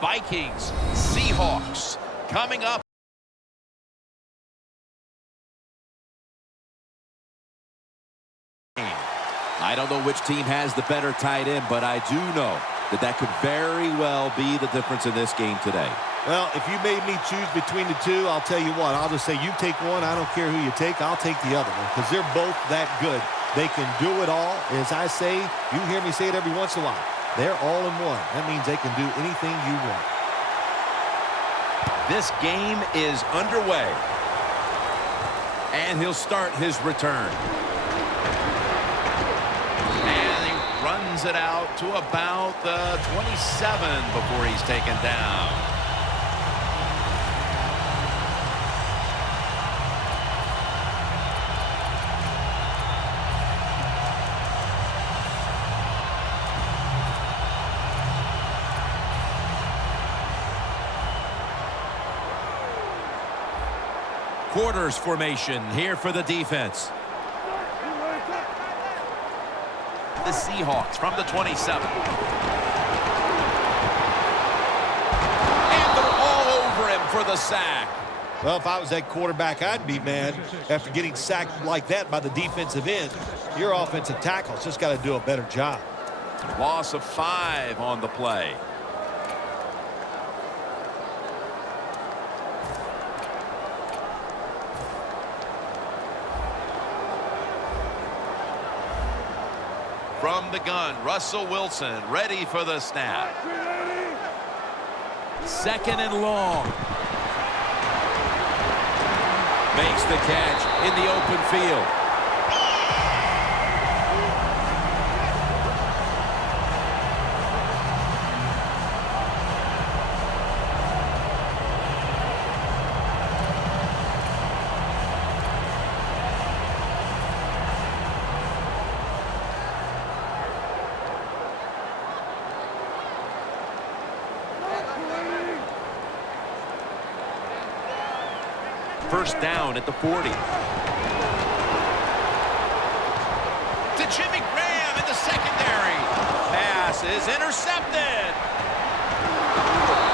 Vikings, Seahawks, coming up. I don't know which team has the better tight end, but I do know that that could very well be the difference in this game today. Well, if you made me choose between the two, I'll tell you what. I'll just say you take one. I don't care who you take. I'll take the other one because they're both that good. They can do it all. As I say, you hear me say it every once in a while. They're all in one. That means they can do anything you want. This game is underway. And he'll start his return. And he runs it out to about the 27 before he's taken down. Quarters formation here for the defense. The Seahawks from the 27. And they're all over him for the sack. Well, if I was that quarterback, I'd be mad after getting sacked like that by the defensive end. Your offensive tackle's just got to do a better job. Loss of 5 on the play. From the gun, Russell Wilson ready for the snap. Second and long. Makes the catch in the open field. First down at the 40. To Jimmy Graham in the secondary. Pass is intercepted.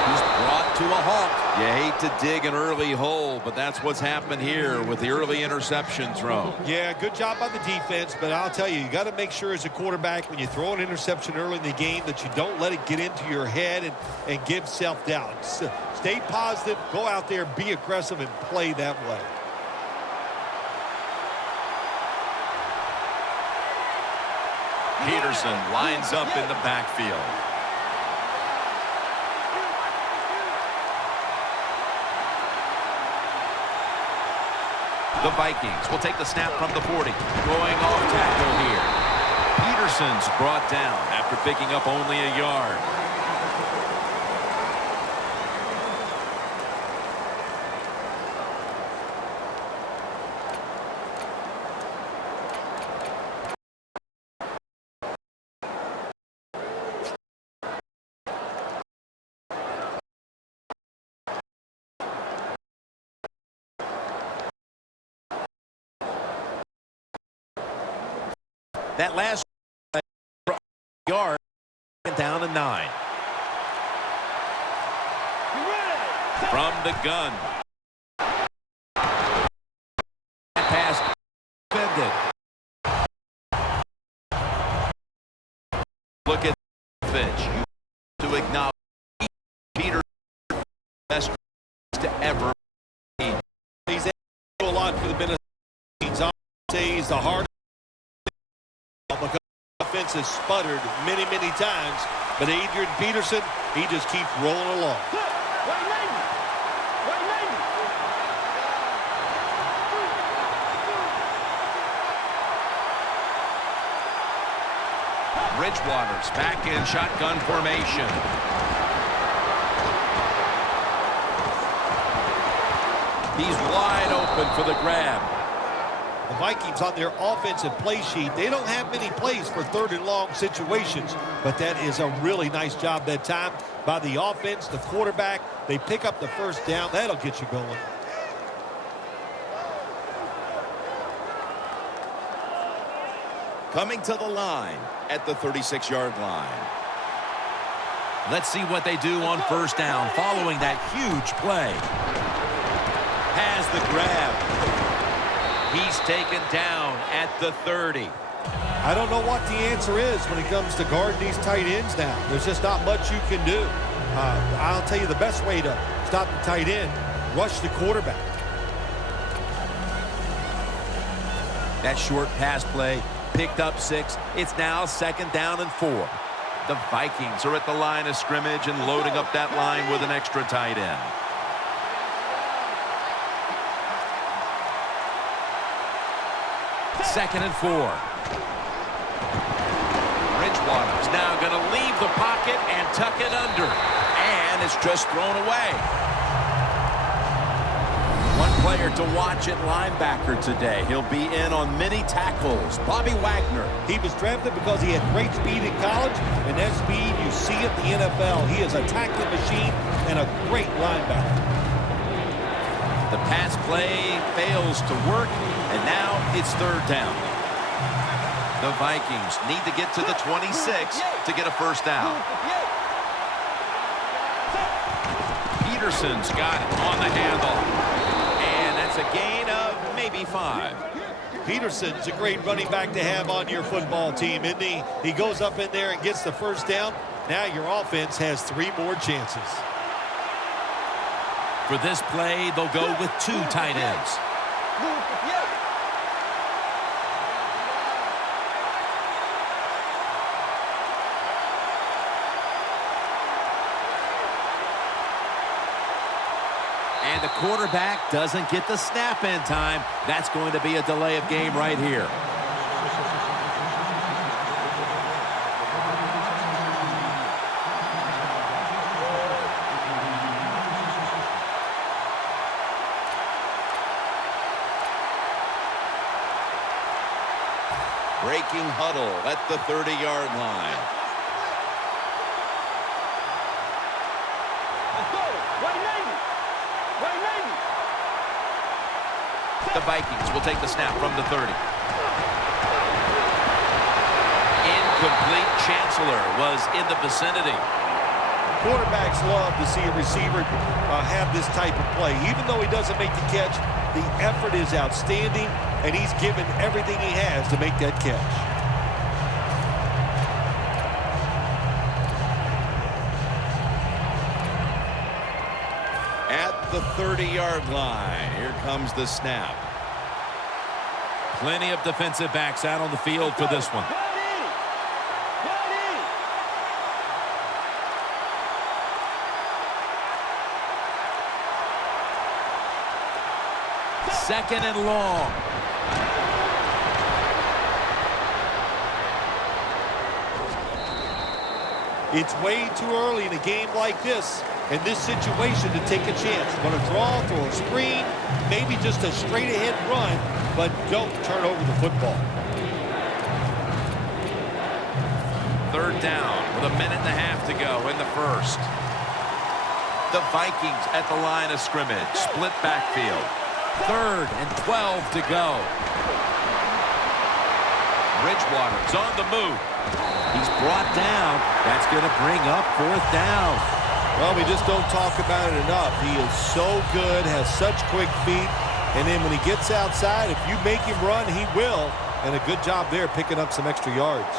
He's brought to a halt. You hate to dig an early hole, but that's what's happened here with the early interception throw. Yeah, good job by the defense, but I'll tell you, you got to make sure as a quarterback when you throw an interception early in the game that you don't let it get into your head and give self-doubt. Stay positive, go out there, be aggressive, and play that way. Peterson lines up in the backfield. The Vikings will take the snap from the 40. Going off tackle here. Peterson's brought down after picking up only a yard. That last yard down to 9. From the gun. Pass defended. Look at Finch to acknowledge Peter best to ever. He's a lot for the Minnesota Vikings. I'll say he's the hardest. Because the offense has sputtered many, many times. But Adrian Peterson, he just keeps rolling along. Bridgewater's back in shotgun formation. He's wide open for the grab. The Vikings on their offensive play sheet, they don't have many plays for third and long situations, but that is a really nice job that time by the offense, the quarterback. They pick up the first down. That'll get you going. Coming to the line at the 36-yard line. Let's see what they do on first down following that huge play. Has the grab. He's taken down at the 30. I don't know what the answer is when it comes to guarding these tight ends now. There's just not much you can do. I'll tell you the best way to stop the tight end, rush the quarterback. That short pass play picked up 6. It's now 2nd down and 4. The Vikings are at the line of scrimmage and loading up that line with an extra tight end. Second and 4. Bridgewater's now going to leave the pocket and tuck it under. And it's just thrown away. One player to watch at linebacker today. He'll be in on many tackles. Bobby Wagner. He was drafted because he had great speed in college, and that speed you see at the NFL. He is a tackling machine and a great linebacker. The pass play fails to work, and now it's 3rd down. The Vikings need to get to the 26 to get a first down. Peterson's got it on the handle. And that's a gain of maybe 5. Peterson's a great running back to have on your football team, isn't he? He goes up in there and gets the first down. Now your offense has 3 more chances. For this play, they'll go with 2 tight ends. And the quarterback doesn't get the snap in time. That's going to be a delay of game right here. Breaking huddle at the 30-yard line. The Vikings will take the snap from the 30. Incomplete. Chancellor was in the vicinity. Quarterbacks love to see a receiver have this type of play. Even though he doesn't make the catch, the effort is outstanding, and he's given everything he has to make that catch. At the 30-yard line, here comes the snap. Plenty of defensive backs out on the field for this one. Second and long. It's way too early in a game like this, in this situation, to take a chance. Want to draw, throw a screen, maybe just a straight-ahead run, but don't turn over the football. 3rd down with 1.5 minutes to go in the first. The Vikings at the line of scrimmage. Split backfield. 3rd and 12 to go. Bridgewater's on the move. He's brought down. That's going to bring up 4th down. Well, we just don't talk about it enough. He is so good, has such quick feet, and then when he gets outside, if you make him run, he will. And a good job there picking up some extra yards.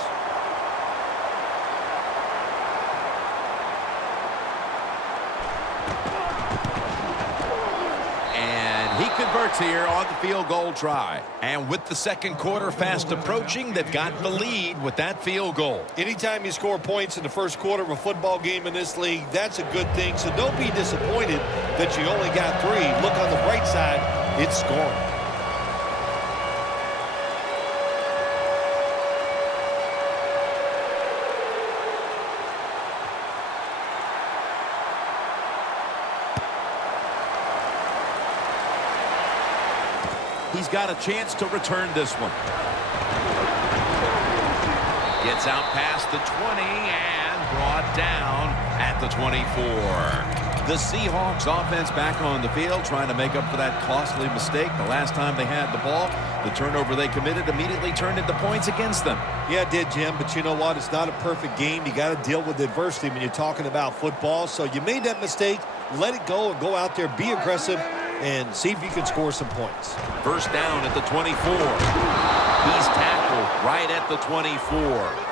He converts here on the field goal try. And with the second quarter fast approaching, they've got the lead with that field goal. Anytime you score points in the first quarter of a football game in this league, that's a good thing. So don't be disappointed that you only got 3. Look on the bright side, it's scoring. He's got a chance to return this one. Gets out past the 20 and brought down at the 24. The Seahawks offense back on the field trying to make up for that costly mistake. The last time they had the ball, the turnover they committed immediately turned into points against them. Yeah, it did, Jim, but you know what? It's not a perfect game. You got to deal with adversity when you're talking about football. So you made that mistake, let it go, and go out there, be aggressive, and see if you can score some points. First down at the 24. He's tackled right at the 24.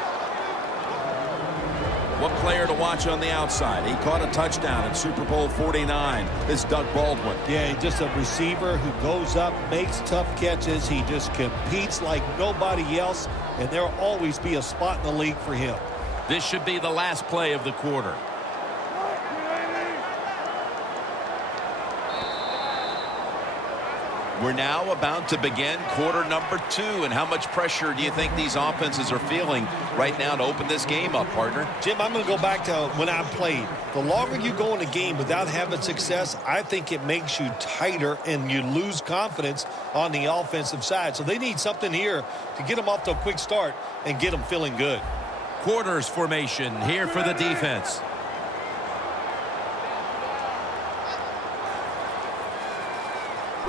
What player to watch on the outside? He caught a touchdown in Super Bowl 49. This Doug Baldwin. Yeah, just a receiver who goes up, makes tough catches. He just competes like nobody else, and there'll always be a spot in the league for him. This should be the last play of the quarter. We're now about to begin quarter number 2. And how much pressure do you think these offenses are feeling right now to open this game up, partner? Jim, I'm going to go back to when I played. The longer you go in a game without having success, I think it makes you tighter and you lose confidence on the offensive side. So they need something here to get them off to a quick start and get them feeling good. Quarters formation here for the defense.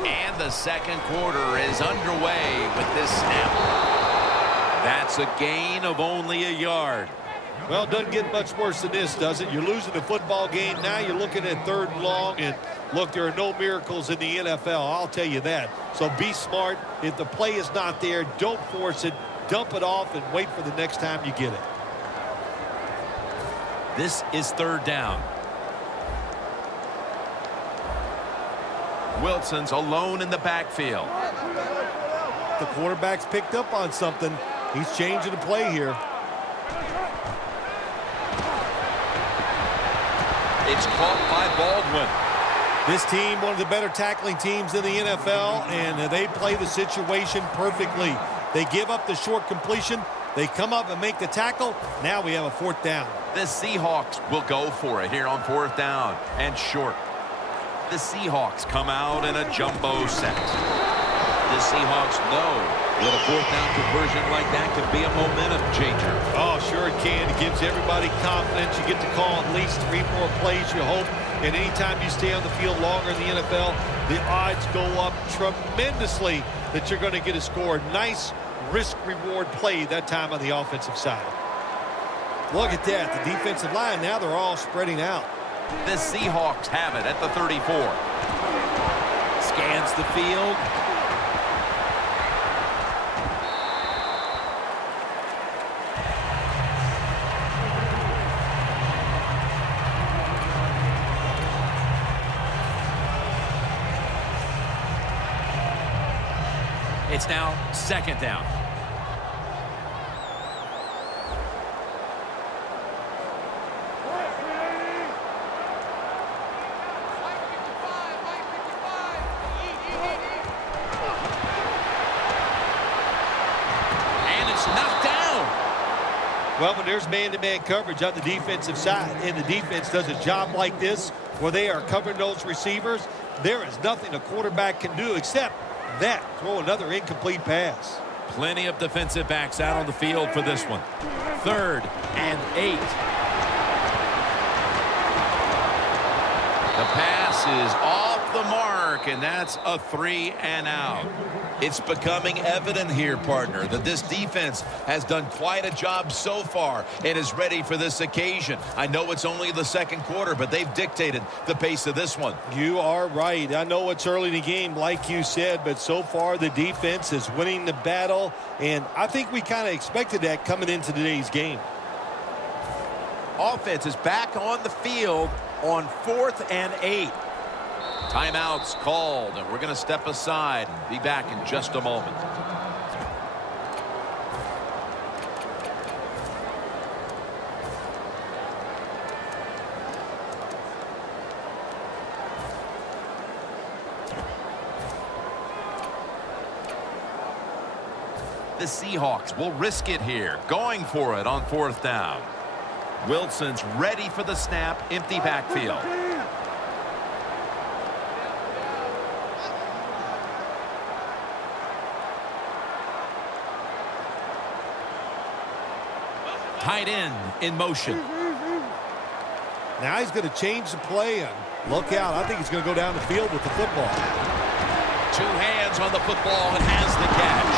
And the second quarter is underway with this snap. That's a gain of only a yard. Well, it doesn't get much worse than this, does it? You're losing the football game. Now you're looking at 3rd and long. And, look, there are no miracles in the NFL. I'll tell you that. So be smart. If the play is not there, don't force it. Dump it off and wait for the next time you get it. This is 3rd down. Wilson's alone in the backfield. The quarterback's picked up on something. He's changing the play here. It's caught by Baldwin. This team, one of the better tackling teams in the NFL, and they play the situation perfectly. They give up the short completion. They come up and make the tackle. Now we have a 4th down. The Seahawks will go for it here on 4th down and short. The Seahawks come out in a jumbo set. The Seahawks know that a 4th down conversion like that can be a momentum changer. Oh, sure it can. It gives everybody confidence. You get to call at least 3 more plays, you hope. And anytime you stay on the field longer in the NFL, the odds go up tremendously that you're going to get a score. Nice risk-reward play that time on the offensive side. Look at that. The defensive line, now they're all spreading out. The Seahawks have it at the 34. Scans the field. It's now 2nd down. Well, when there's man-to-man coverage on the defensive side, and the defense does a job like this where they are covering those receivers, there is nothing a quarterback can do except that, throw another incomplete pass. Plenty of defensive backs out on the field for this one. 3rd and 8. The pass is off the mark, and that's a 3 and out. It's becoming evident here, partner, that this defense has done quite a job so far and is ready for this occasion. I know it's only the 2nd quarter, but they've dictated the pace of this one. You are right. I know it's early in the game, like you said, but so far the defense is winning the battle, and I think we kind of expected that coming into today's game. Offense is back on the field on 4th and 8. Timeouts called, and we're going to step aside and be back in just a moment. The Seahawks will risk it here, going for it on 4th down. Wilson's ready for the snap, empty backfield. Tight end in motion. Now he's going to change the play and Look out. I think he's going to go down the field with the football. Two hands on the football and has the catch.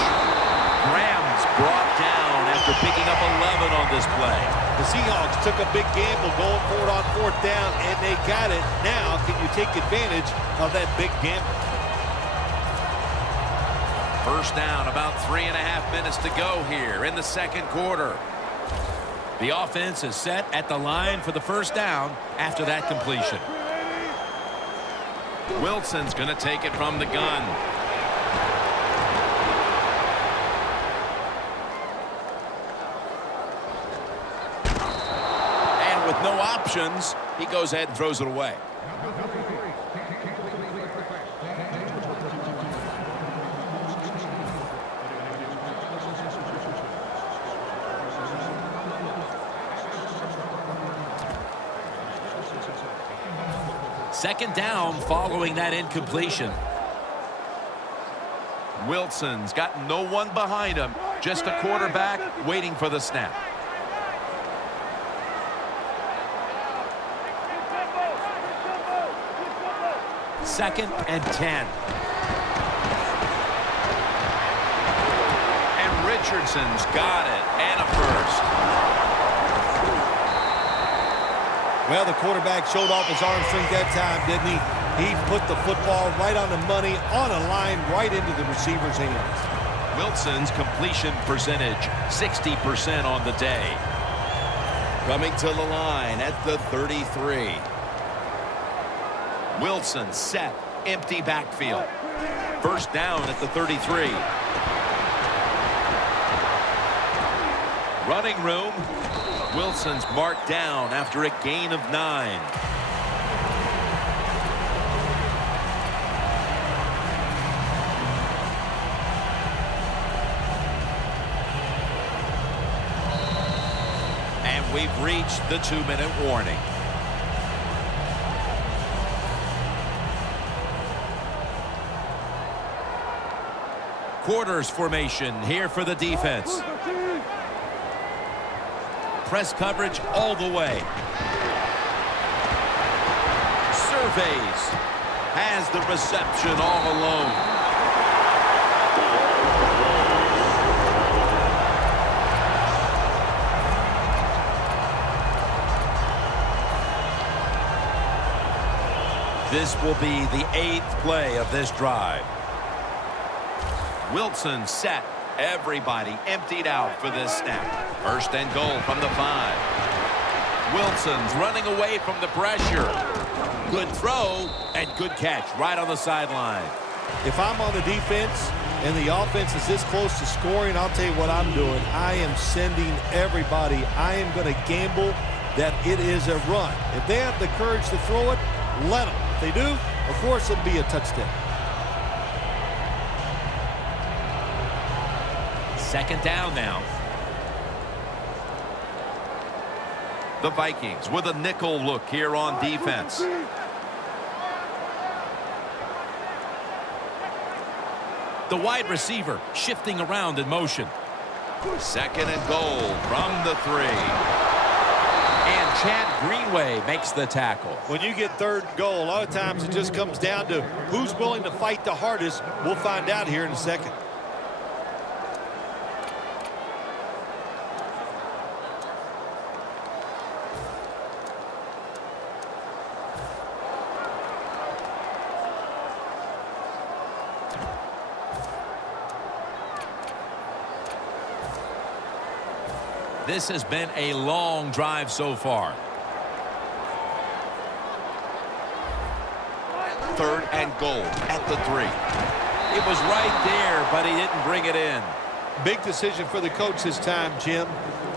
Graham's brought down after picking up 11 on this play. The Seahawks took a big gamble going for it on 4th down, and they got it. Now, can you take advantage of that big gamble? First down, about 3.5 minutes to go here in the second quarter. The offense is set at the line for the first down after that completion. Wilson's going to take it from the gun. And with no options, he goes ahead and throws it away. Second down following that incompletion. Wilson's got no one behind him, just a quarterback waiting for the snap. Second and 10. And Richardson's got it, and a first. Well, the quarterback showed off his arm strength that time, didn't he? He put the football right on the money, on a line, right into the receiver's hands. Wilson's completion percentage, 60% on the day. Coming to the line at the 33. Wilson set, empty backfield. First down at the 33. Running room. Wilson's marked down after a gain of 9. And we've reached the 2-minute warning. Quarters formation here for the defense. Press coverage all the way. Surveys. Has the reception all alone. This will be the 8th play of this drive. Wilson set. Everybody emptied out for this snap. First and goal from the 5. Wilson's running away from the pressure. Good throw and good catch right on the sideline. If I'm on the defense and the offense is this close to scoring, I'll tell you what I'm doing. I am sending everybody. I am going to gamble that it is a run. If they have the courage to throw it, let them. If they do, of course it'll be a touchdown. Second down now. The Vikings with a nickel look here on defense. The wide receiver shifting around in motion. Second and goal from the 3. And Chad Greenway makes the tackle. When you get third and goal, a lot of times it just comes down to who's willing to fight the hardest. We'll find out here in a second. This has been a long drive so far. Third and goal at the 3. It was right there, but he didn't bring it in. Big decision for the coach this time, Jim.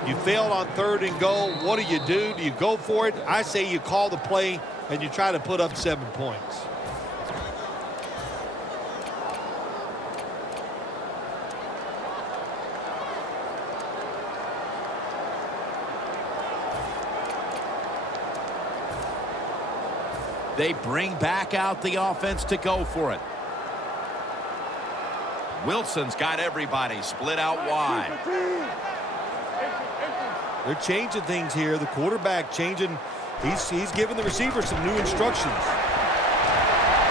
You failed on third and goal. What do? Do you go for it? I say you call the play and you try to put up 7 points. They bring back out the offense to go for it. Wilson's got everybody split out wide. They're changing things here. The quarterback changing He's giving the receiver some new instructions.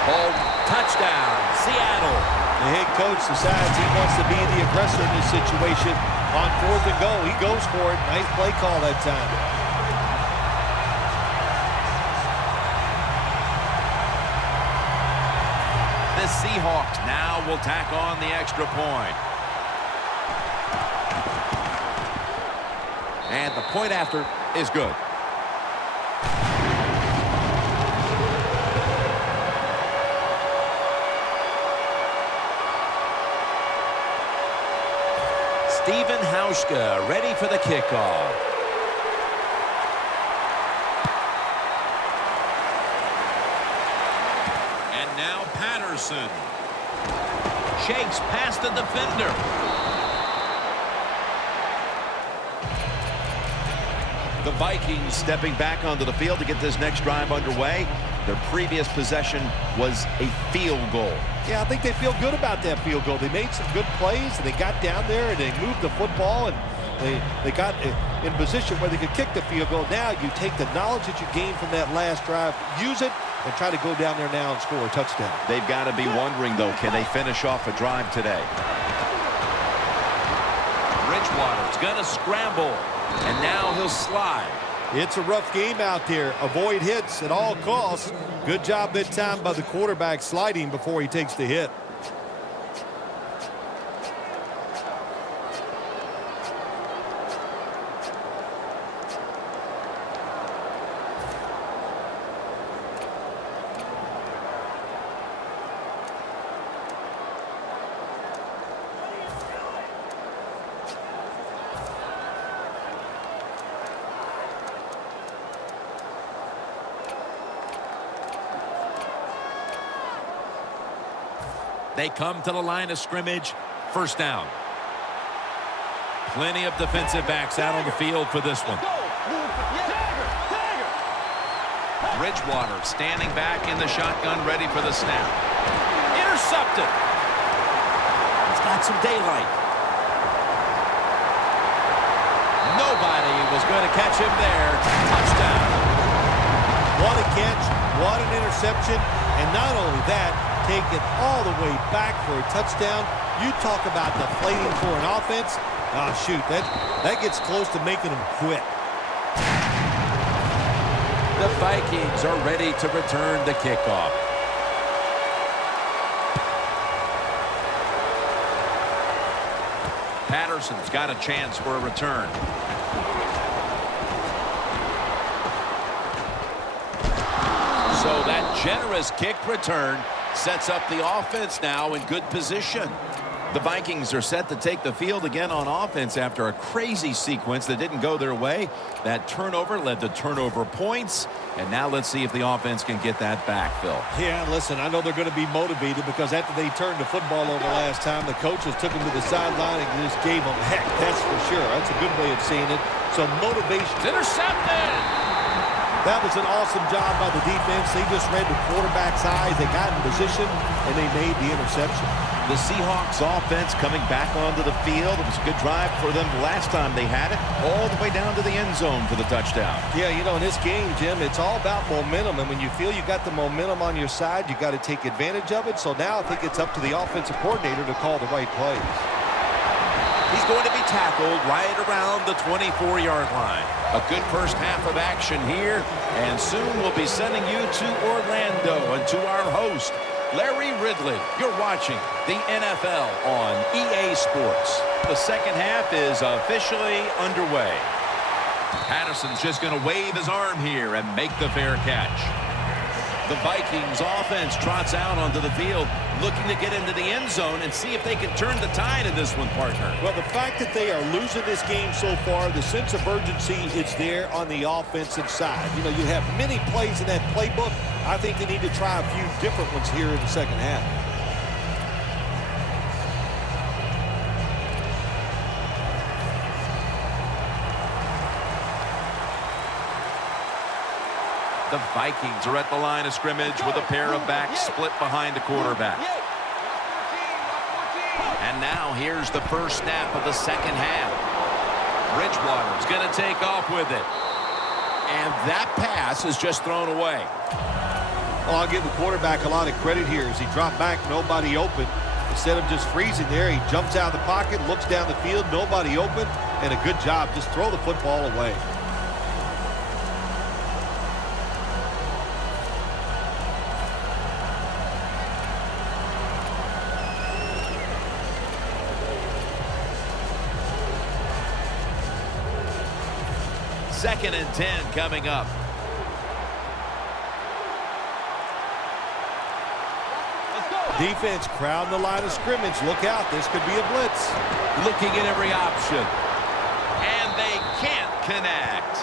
Home touchdown, Seattle. The head coach decides he wants to be the aggressor in this situation. On 4th and goal, he goes for it. Nice play call that time. The Seahawks now will tack on the extra point. And the point after is good. Steven Hauschka ready for the kickoff. And now Patterson. Shakes past the defender. The Vikings stepping back onto the field to get this next drive underway. Their previous possession was a field goal. Yeah, I think they feel good about that field goal. They made some good plays, and they got down there, and they moved the football, and they got in position where they could kick the field goal. Now you take the knowledge that you gained from that last drive, use it, and try to go down there now and score a touchdown. They've got to be wondering, though, can they finish off a drive today? Bridgewater's going to scramble, and now he'll slide. It's a rough game out there. Avoid hits at all costs. Good job that time by the quarterback sliding before he takes the hit. They come to the line of scrimmage. First down. Plenty of defensive backs out on the field for this one. Bridgewater standing back in the shotgun, ready for the snap. Intercepted. He's got some daylight. Nobody was going to catch him there. Touchdown. What a catch. What an interception. And not only that, take it all the way back for a touchdown. You talk about deflating for an offense. Oh, shoot, that gets close to making them quit. The Vikings are ready to return the kickoff. Patterson's got a chance for a return. So that generous kick return sets up the offense now in good position. The Vikings are set to take the field again on offense after a crazy sequence that didn't go their way. That turnover led to turnover points. And now let's see if the offense can get that back, Phil. Yeah, listen, I know they're going to be motivated because after they turned the football over last time, the coaches took them to the sideline and just gave them heck, that's for sure. That's a good way of seeing it. So motivation. Intercepted! That was an awesome job by the defense. They just read the quarterback's eyes. They got in position, and they made the interception. The Seahawks offense coming back onto the field. It was a good drive for them last time they had it, all the way down to the end zone for the touchdown. Yeah, you know, in this game, Jim, it's all about momentum. And when you feel you got the momentum on your side, you got to take advantage of it. So now I think it's up to the offensive coordinator to call the right plays. He's going to be tackled right around the 24-yard line. A good first half of action here, and soon we'll be sending you to Orlando and to our host, Larry Ridley. You're watching the NFL on EA Sports. The second half is officially underway. Patterson's just going to wave his arm here and make the fair catch. The Vikings offense trots out onto the field, looking to get into the end zone and see if they can turn the tide in this one, partner. Well, the fact that they are losing this game so far, the sense of urgency is there on the offensive side. You know, you have many plays in that playbook. I think they need to try a few different ones here in the second half. The Vikings are at the line of scrimmage with a pair of backs split behind the quarterback. And now here's the first snap of the second half. Bridgewater's going to take off with it. And that pass is just thrown away. Well, I'll give the quarterback a lot of credit here. As he dropped back, nobody open. Instead of just freezing there, he jumps out of the pocket, looks down the field, nobody open, and a good job. Just throw the football away. Second and 10 coming up. Defense crowding the line of scrimmage. Look out. This could be a blitz. Looking at every option. And they can't connect.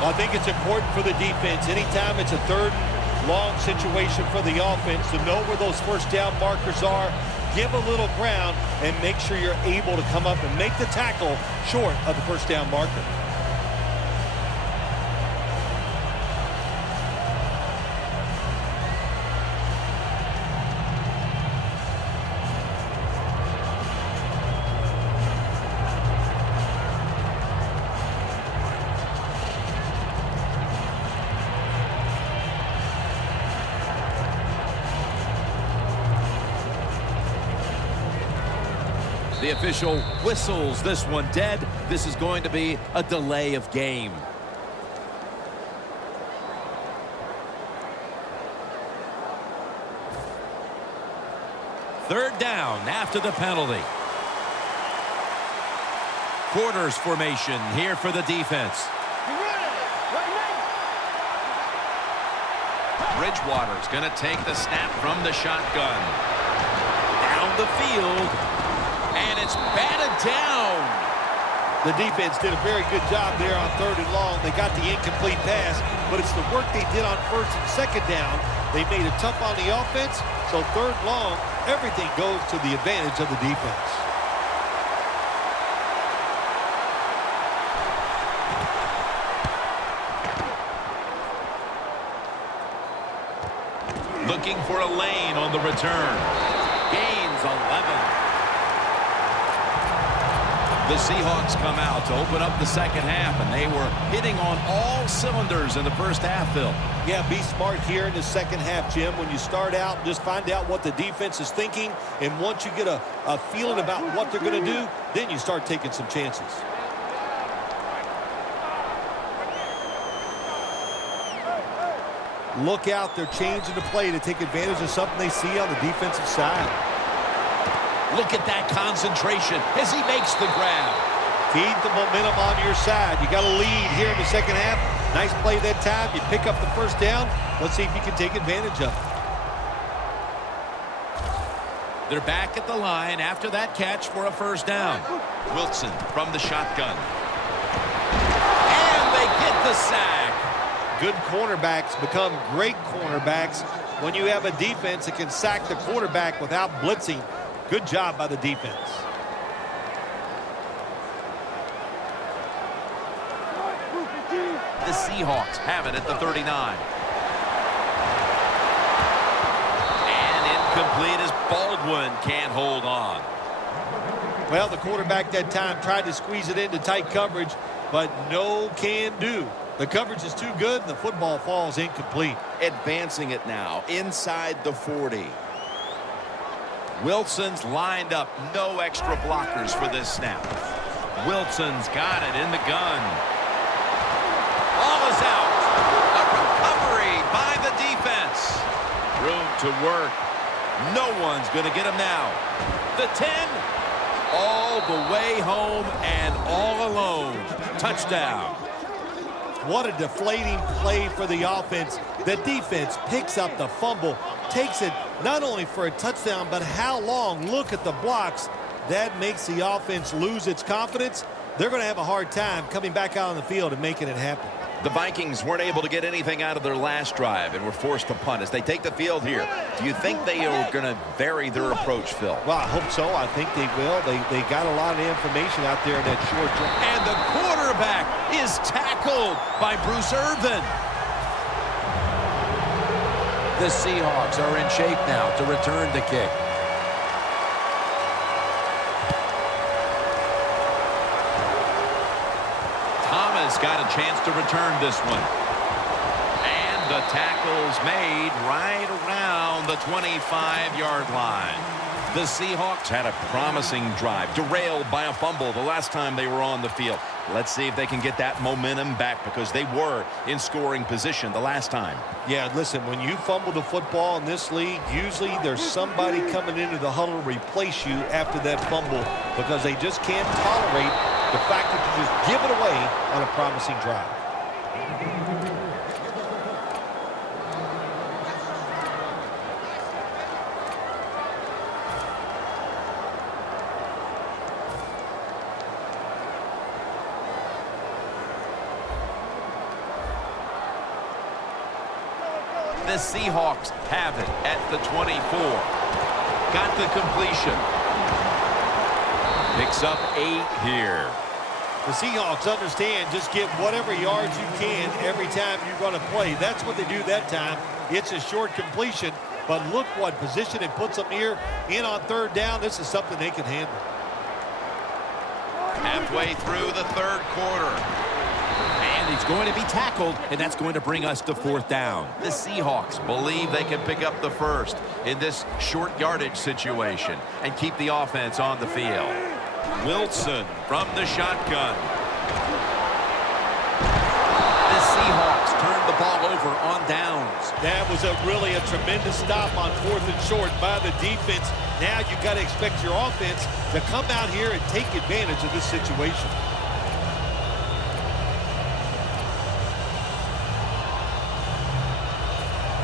Well, I think it's important for the defense. Anytime it's a third and long situation for the offense to know where those first down markers are, give a little ground, and make sure you're able to come up and make the tackle short of the first down marker. The official whistles this one dead. This is going to be a delay of game. Third down after the penalty. Quarters formation here for the defense. Bridgewater's going to take the snap from the shotgun. Down the field. And it's batted down. The defense did a very good job there on third and long. They got the incomplete pass, but it's the work they did on first and second down. They made it tough on the offense, so third long, everything goes to the advantage of the defense. Looking for a lane on the return. Gains 11. The Seahawks come out to open up the second half, and they were hitting on all cylinders in the first half, Phil. Yeah, be smart here in the second half, Jim. When you start out, just find out what the defense is thinking, and once you get a feeling about what they're going to do, then you start taking some chances. Look out, they're changing the play to take advantage of something they see on the defensive side. Look at that concentration as he makes the grab. Keep the momentum on your side. You got a lead here in the second half. Nice play that time. You pick up the first down. Let's see if you can take advantage of it. They're back at the line after that catch for a first down. Wilson from the shotgun. And they get the sack. Good cornerbacks become great cornerbacks when you have a defense that can sack the quarterback without blitzing. Good job by the defense. The Seahawks have it at the 39. And incomplete as Baldwin can't hold on. Well, the quarterback that time tried to squeeze it into tight coverage, but no can do. The coverage is too good, and the football falls incomplete. Advancing it now inside the 40. Wilson's lined up. No extra blockers for this snap. Wilson's got it in the gun. Ball is out. A recovery by the defense. Room to work. No one's going to get him now. The 10. All the way home and all alone. Touchdown. What a deflating play for the offense. The defense picks up the fumble, takes it not only for a touchdown, but how long? Look at the blocks. That makes the offense lose its confidence. They're going to have a hard time coming back out on the field and making it happen. The Vikings weren't able to get anything out of their last drive and were forced to punt as they take the field here. Do you think they are going to vary their approach, Phil? Well, I hope so. I think they will. They got a lot of information out there in that short drive. And the quarterback is tackled by Bruce Irvin. The Seahawks are in shape now to return the kick. defense got a chance to return this one. And the tackle's made right around the 25-yard line. The Seahawks had a promising drive, derailed by a fumble the last time they were on the field. Let's see if they can get that momentum back, because they were in scoring position the last time. Yeah, listen, when you fumble the football in this league, usually there's somebody coming into the huddle to replace you after that fumble, because they just can't tolerate the fact that you just give it away on a promising drive. The Seahawks have it at the 24. Got the completion. Picks up 8 here. The Seahawks understand just get whatever yards you can every time you're going to play. That's what they do that time. It's a short completion, but look what position it puts them here in on third down. This is something they can handle. Halfway through the third quarter. And he's going to be tackled, and that's going to bring us to fourth down. The Seahawks believe they can pick up the first in this short yardage situation and keep the offense on the field. Wilson from the shotgun. The Seahawks turned the ball over on downs. That was really a tremendous stop on fourth and short by the defense. Now you've got to expect your offense to come out here and take advantage of this situation.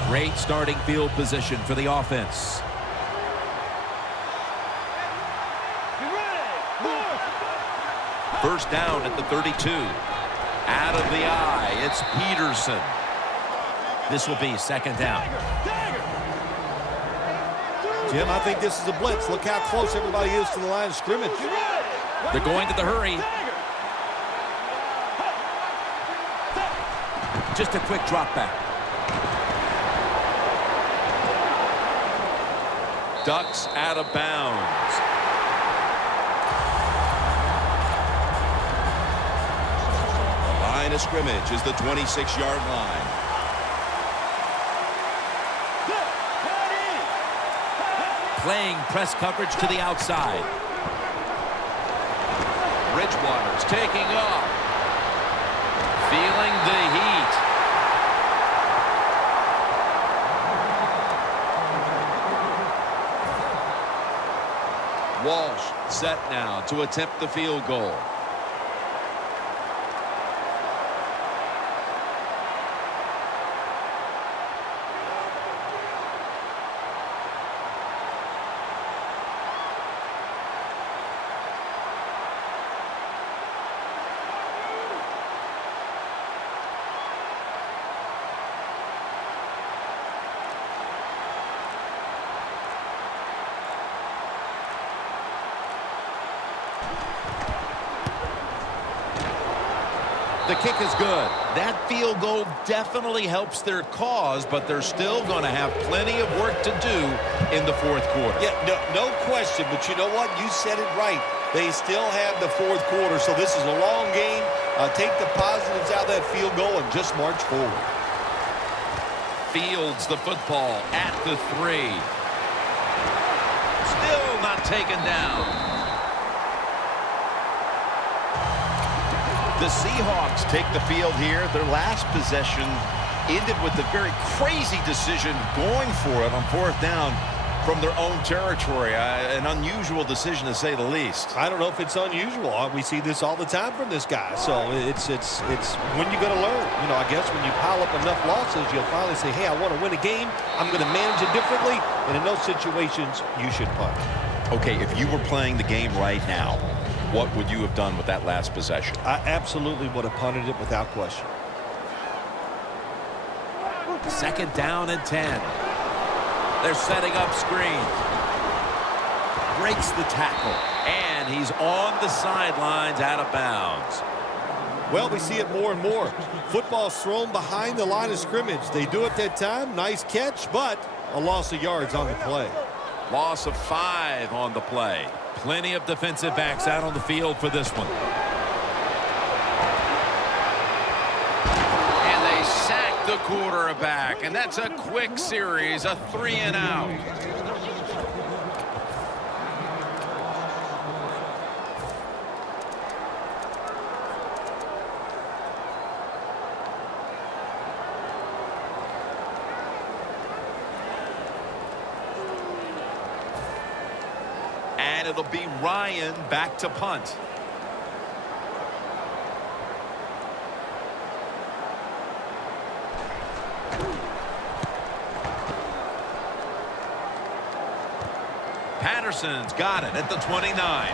Great starting field position for the offense. First down at the 32. Out of the eye, it's Peterson. This will be second down. Jim, I think this is a blitz. Look how close everybody is to the line of scrimmage. They're going to the hurry. Just a quick drop back. Ducks out of bounds. The line of scrimmage is the 26-yard line. Playing press coverage to the outside. Bridgewater's taking off. Feeling the heat. Walsh set now to attempt the field goal. The kick is good. That field goal definitely helps their cause, but they're still going to have plenty of work to do in the fourth quarter. Yeah, no question, but you know what? You said it right. They still have the fourth quarter, so this is a long game. Take the positives out of that field goal and just march forward. Fields the football at the 3. Still not taken down. The Seahawks take the field here. Their last possession ended with a very crazy decision going for it on fourth down from their own territory. An unusual decision, to say the least. I don't know if it's unusual. We see this all the time from this guy. So it's when you're going to learn. You know, I guess when you pile up enough losses, you'll finally say, hey, I want to win a game. I'm going to manage it differently. And in those situations, you should punt. Okay, if you were playing the game right now, what would you have done with that last possession? I absolutely would have punted it without question. Second down and 10. They're setting up screen. Breaks the tackle. And he's on the sidelines out of bounds. Well, we see it more and more. Football's thrown behind the line of scrimmage. They do it that time. Nice catch, but a loss of yards on the play. Loss of 5 on the play. Plenty of defensive backs out on the field for this one. quarterback, and that's a quick series, a 3-and-out. And it'll be Ryan back to punt. Patterson's got it at the 29.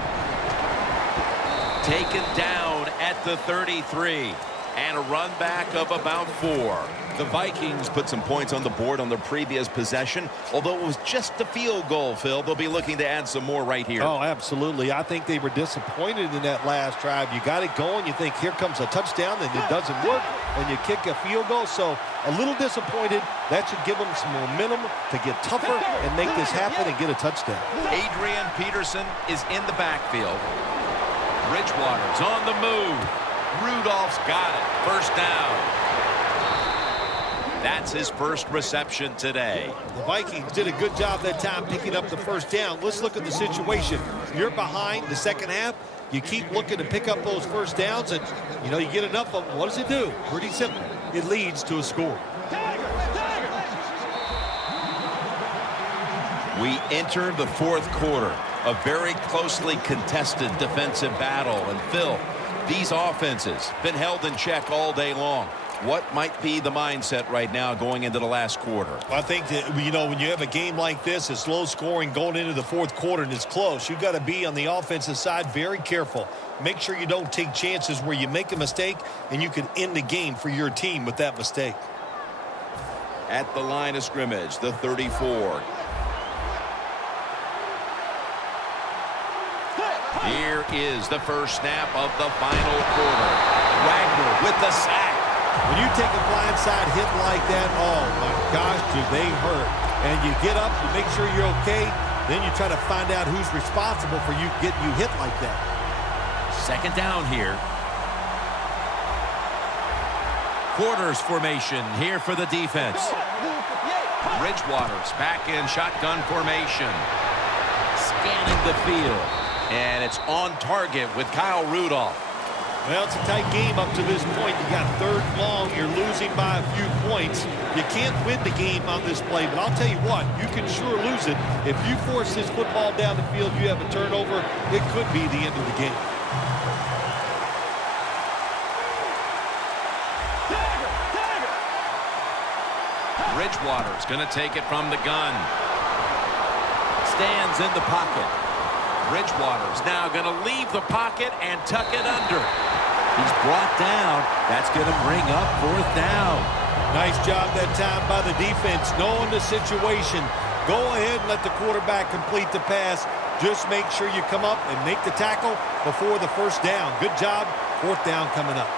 Taken down at the 33. And a run back of about 4. The Vikings put some points on the board on their previous possession. Although it was just a field goal, Phil, they'll be looking to add some more right here. Oh, absolutely. I think they were disappointed in that last drive. You got it going. You think here comes a touchdown, and it doesn't work, and you kick a field goal. So a little disappointed. That should give them some momentum to get tougher and make this happen and get a touchdown. Adrian Peterson is in the backfield. Bridgewater's on the move. Rudolph's got it. First down. That's his first reception today. The Vikings did a good job that time picking up the first down. Let's look at the situation. You're behind the second half. You keep looking to pick up those first downs, and, you get enough of them. What does it do? Pretty simple. It leads to a score. We enter the fourth quarter. A very closely contested defensive battle. And, Phil, these offenses been held in check all day long. What might be the mindset right now going into the last quarter? I think that, when you have a game like this, it's low scoring going into the fourth quarter and it's close, you've got to be on the offensive side very careful. Make sure you don't take chances where you make a mistake and you can end the game for your team with that mistake. At the line of scrimmage, the 34. Here is the first snap of the final quarter. Wagner with the sack. When you take a blindside hit like that, oh my gosh, do they hurt. And you get up, you make sure you're okay, then you try to find out who's responsible for you getting you hit like that. Second down here. Quarters formation here for the defense. Bridgewater's back in shotgun formation. Scanning the field. And it's on target with Kyle Rudolph. Well, it's a tight game up to this point. You got third long. You're losing by a few points. You can't win the game on this play, but I'll tell you what, you can sure lose it. If you force this football down the field, you have a turnover, it could be the end of the game. Bridgewater's going to take it from the gun. Stands in the pocket. Bridgewater's now going to leave the pocket and tuck it under. He's brought down. That's going to bring up fourth down. Nice job that time by the defense, knowing the situation. Go ahead and let the quarterback complete the pass. Just make sure you come up and make the tackle before the first down. Good job. Fourth down coming up.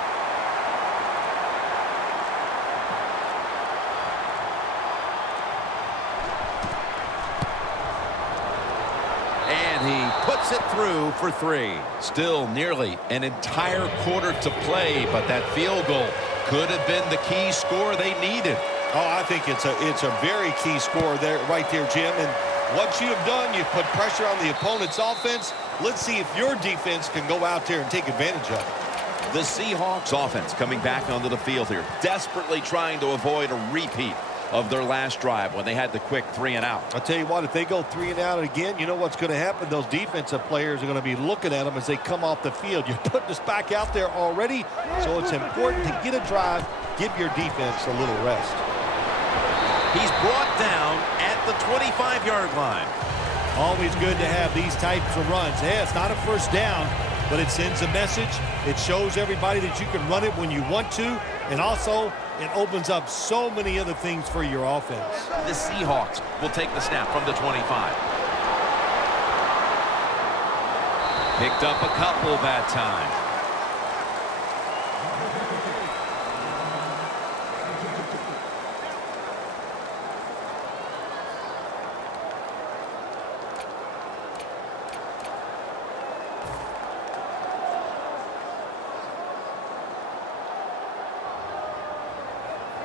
He puts it through for 3. Still nearly an entire quarter to play, but that field goal could have been the key score they needed. Oh, I think it's a very key score there, right there, Jim. And what you have done, you've put pressure on the opponent's offense. Let's see if your defense can go out there and take advantage of it. The Seahawks offense coming back onto the field here, desperately trying to avoid a repeat of their last drive when they had the quick 3-and-out. I'll tell you what, if they go 3-and-out again, you know what's going to happen? Those defensive players are going to be looking at them as they come off the field. You're putting us back out there already, so it's important to get a drive, give your defense a little rest. He's brought down at the 25-yard line. Always good to have these types of runs. Hey, it's not a first down, but it sends a message. It shows everybody that you can run it when you want to, and also it opens up so many other things for your offense. The Seahawks will take the snap from the 25. Picked up a couple that time.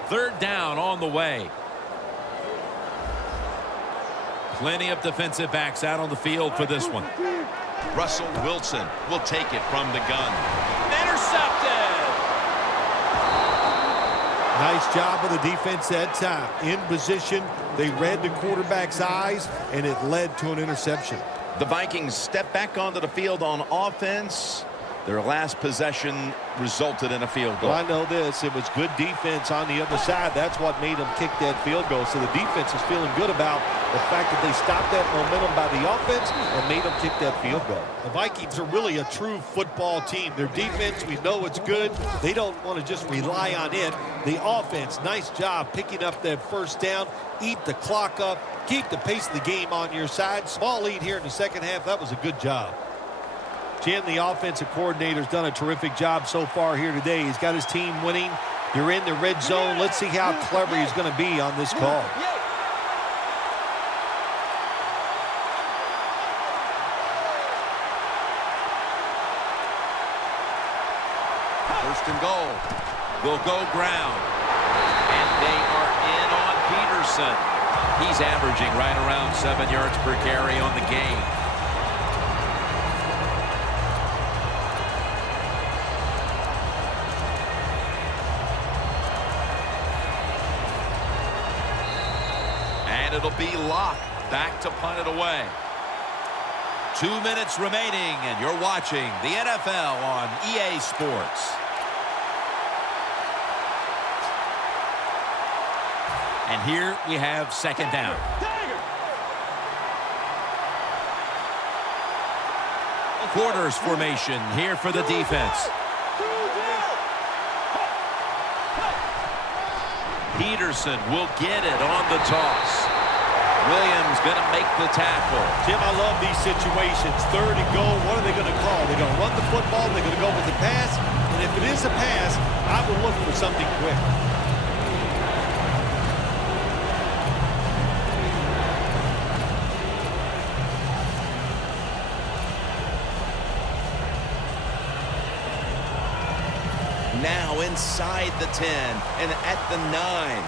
Third down on the way. Plenty of defensive backs out on the field for this one. Russell Wilson will take it from the gun. Intercepted. Nice job of the defense that time. In position, they read the quarterback's eyes, and it led to an interception. The Vikings step back onto the field on offense. Their last possession resulted in a field goal. Well, I know this. It was good defense on the other side. That's what made them kick that field goal. So the defense is feeling good about the fact that they stopped that momentum by the offense and made them kick that field goal. The Vikings are really a true football team. Their defense, we know it's good. They don't want to just rely on it. The offense, nice job picking up that first down, eat the clock up, keep the pace of the game on your side. Small lead here in the second half. That was a good job. Jim, the offensive coordinator's done a terrific job so far here today. He's got his team winning. You're in the red zone. Let's see how clever he's going to be on this call. First and goal. Will go ground. And they are in on Peterson. He's averaging right around 7 yards per carry on the game. And it'll be locked. Back to punt it away. 2 minutes remaining, and you're watching the NFL on EA Sports. And here we have second down. Quarters formation here for the defense. Peterson will get it on the toss. Williams going to make the tackle. Jim, I love these situations. Third and goal, what are they going to call? They're going to run the football, they're going to go with the pass, and if it is a pass, I will look for something quick. Now inside the 10 and at the 9.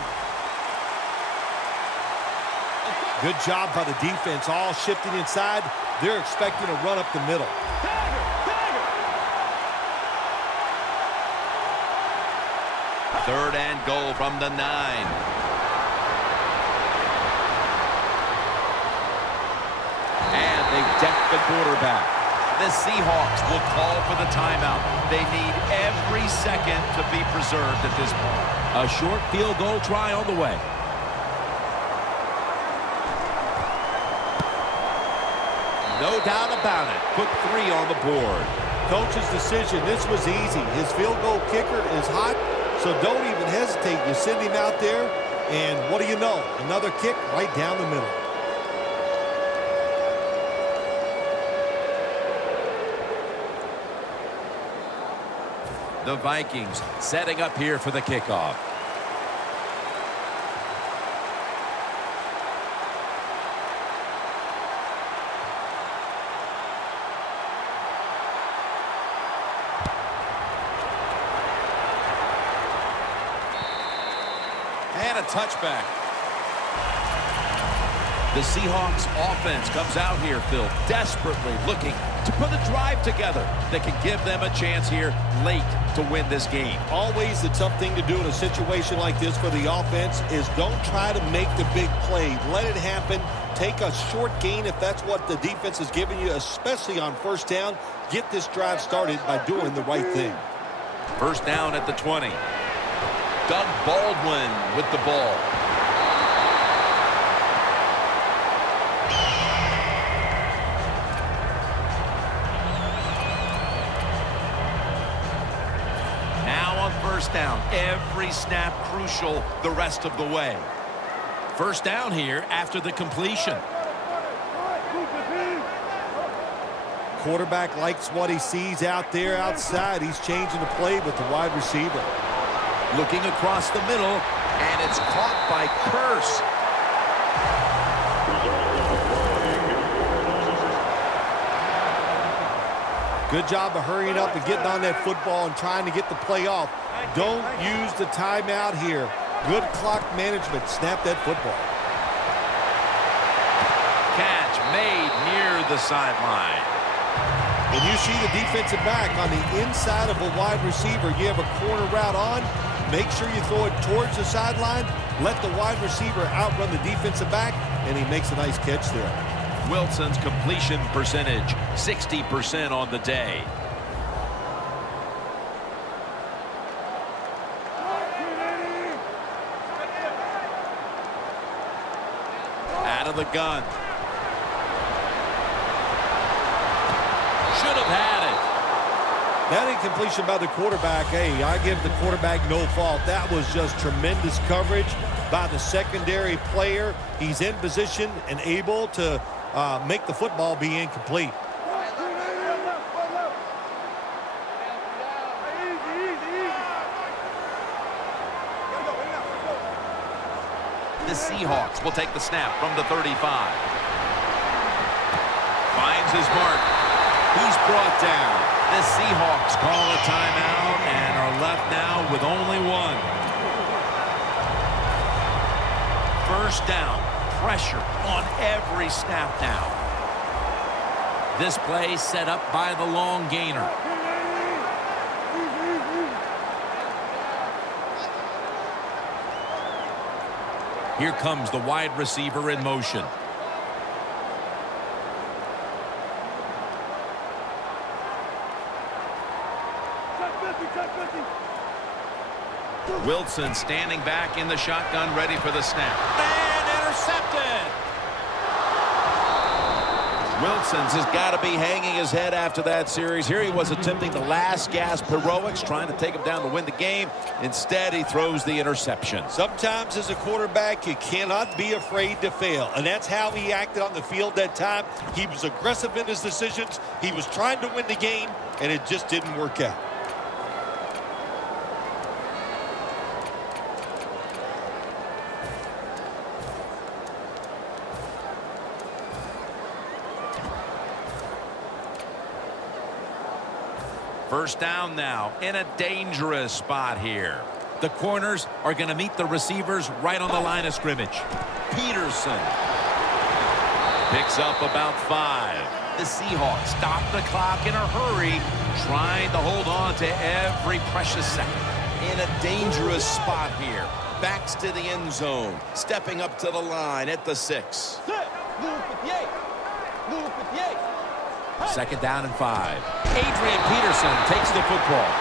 Good job by the defense, all shifting inside. They're expecting a run up the middle. Third and goal from the 9. And they've decked the quarterback. The Seahawks will call for the timeout. They need every second to be preserved at this point. A short field goal try on the way. No doubt about it. Put 3 on the board. Coach's decision, this was easy. His field goal kicker is hot, so don't even hesitate. You send him out there, and what do you know? Another kick right down the middle. The Vikings setting up here for the kickoff. And a touchback. The Seahawks offense comes out here, Phil, desperately looking to put a drive together that can give them a chance here late to win this game. Always the tough thing to do in a situation like this for the offense is don't try to make the big play. Let it happen. Take a short gain if that's what the defense is giving you, especially on first down. Get this drive started by doing the right thing. First down at the 20. Doug Baldwin with the ball. First down. Every snap crucial the rest of the way. First down here after the completion. Quarterback likes what he sees out there outside. He's changing the play with the wide receiver. Looking across the middle, and it's caught by Curse. Good job of hurrying up and getting on that football and trying to get the play off. Don't use the timeout here. Good clock management. Snap that football. Catch made near the sideline. When you see the defensive back on the inside of a wide receiver, you have a corner route on, make sure you throw it towards the sideline, let the wide receiver outrun the defensive back, and he makes a nice catch there. Wilson's completion percentage, 60% on the day. Out of the gun. Should have had it. That incompletion by the quarterback, hey, I give the quarterback no fault. That was just tremendous coverage by the secondary player. He's in position and able to make the football be incomplete. The Seahawks will take the snap from the 35. Finds his mark. He's brought down. The Seahawks call a timeout and are left now with only one. First down. Pressure on every snap now. This play set up by the long gainer. Here comes the wide receiver in motion. Wilson standing back in the shotgun, ready for the snap. And intercepted! Wilson's has got to be hanging his head after that series. Here he was attempting the last gasp heroics, trying to take him down to win the game. Instead, he throws the interception. Sometimes as a quarterback, you cannot be afraid to fail. And that's how he acted on the field that time. He was aggressive in his decisions. He was trying to win the game, and it just didn't work out. First down now in a dangerous spot here. The corners are going to meet the receivers right on the line of scrimmage. Peterson picks up about 5. The Seahawks stop the clock in a hurry, trying to hold on to every precious second. In a dangerous spot here. Backs to the end zone. Stepping up to the line at the 6. Second down and 5. Adrian Peterson takes the football.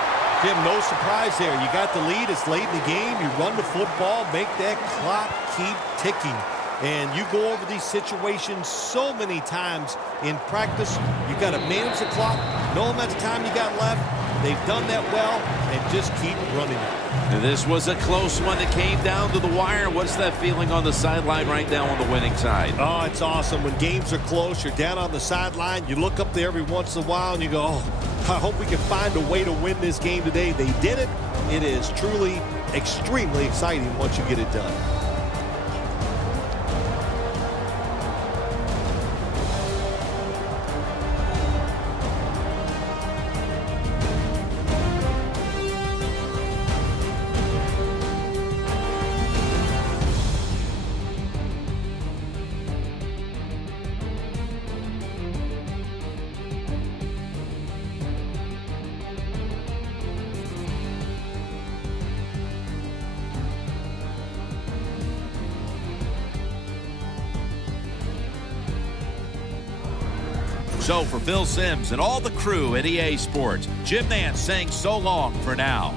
Jim, no surprise there. You got the lead. It's late in the game. You run the football, make that clock keep ticking. And you go over these situations so many times in practice. You got to manage the clock. No amount of time you got left. They've done that well, and just keep running it. And this was a close one that came down to the wire. What's that feeling on the sideline right now on the winning side? Oh, it's awesome. When games are close, you're down on the sideline. You look up there every once in a while, and you go, oh, I hope we can find a way to win this game today. They did it. It is truly extremely exciting once you get it done. So for Phil Simms and all the crew at EA Sports, Jim Nance saying so long for now.